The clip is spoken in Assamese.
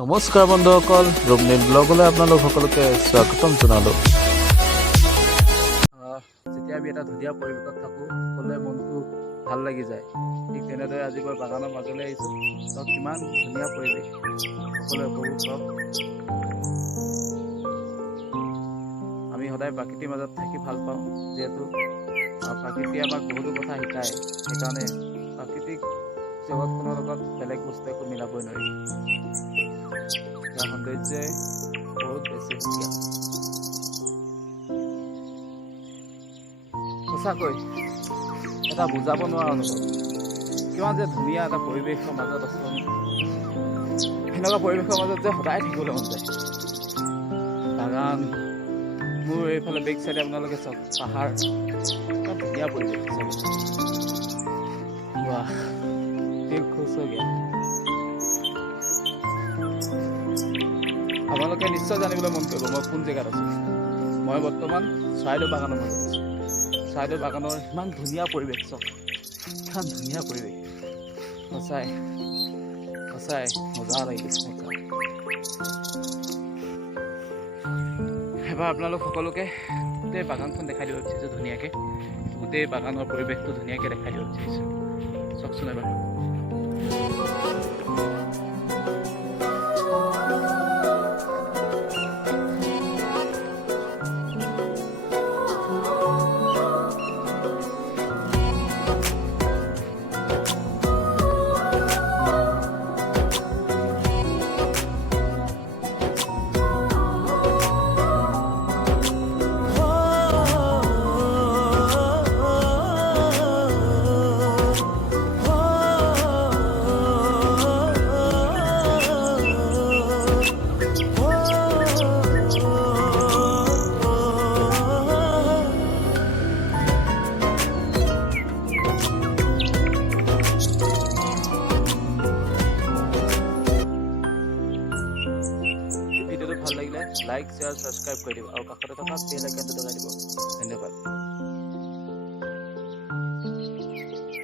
নমস্কাৰ বন্ধুসকল, নিল ব্লগলৈ আপোনালোক সকলোকে স্বাগতম জনালোঁ। যেতিয়া আমি এটা ধুনীয়া পৰিৱেশত থাকোঁ, সকলোৱে মনটো ভাল লাগি যায়। ঠিক তেনেদৰে আজি মই বাগানৰ মাজলৈ আহিছোঁ। চাওক কিমান ধুনীয়া পৰিৱেশ, সকলোৱে উপভোগ কৰক। আমি সদায় প্ৰাকৃতিৰ মাজত থাকি ভাল পাওঁ, যিহেতু প্ৰাকৃতিয়ে আমাক বহুতো কথা শিকায়। সেইকাৰণে প্ৰাকৃতিক জগতখনৰ লগত বেলেগ বস্তু একো মিলাবই নোৱাৰি। সৌন্দৰ্যই বহুত বেছি সুকীয়া। সঁচাকৈ এটা বুজাব নোৱাৰা অনুভৱ। কিমান যে ধুনীয়া এটা পৰিৱেশৰ মাজত আছোঁ আমি। সেনেকুৱা পৰিৱেশৰ মাজত যে সদায় থাকিবলৈ মন যায়। বাগান, মোৰ এইফালে বেক চাইডে আপোনালোকে চাওক পাহাৰ, ইমান ধুনীয়া পৰিৱেশ চাব। বাহ, দিল খুচ হৈ গ'ল। আপোনালোকে নিশ্চয় জানিবলৈ মন কৰিব মই কোন জেগাত আছোঁ। মই বৰ্তমান চৰাইদেউ বাগানৰ মাজত আছোঁ। চৰাইদেউ বাগানৰ ইমান ধুনীয়া পৰিৱেশ চাওক, ইমান ধুনীয়া পৰিৱেশ। সঁচাই সঁচাই মজা লাগি গৈছে। এবাৰ আপোনালোক সকলোকে গোটেই বাগানখন দেখাই দিব বিচাৰিছোঁ ধুনীয়াকৈ। গোটেই বাগানৰ পৰিৱেশটো ধুনীয়াকৈ দেখাই দিব বিচাৰিছোঁ। চাওকচোন এবাৰ। ভিডিঅ'টো ভাল লাগিলে লাইক, শ্বেয়াৰ, ছাবস্ক্ৰাইব কৰি দিব আৰু কাষতে থকা বেল আইকনটো দবাই দিব। ধন্যবাদ।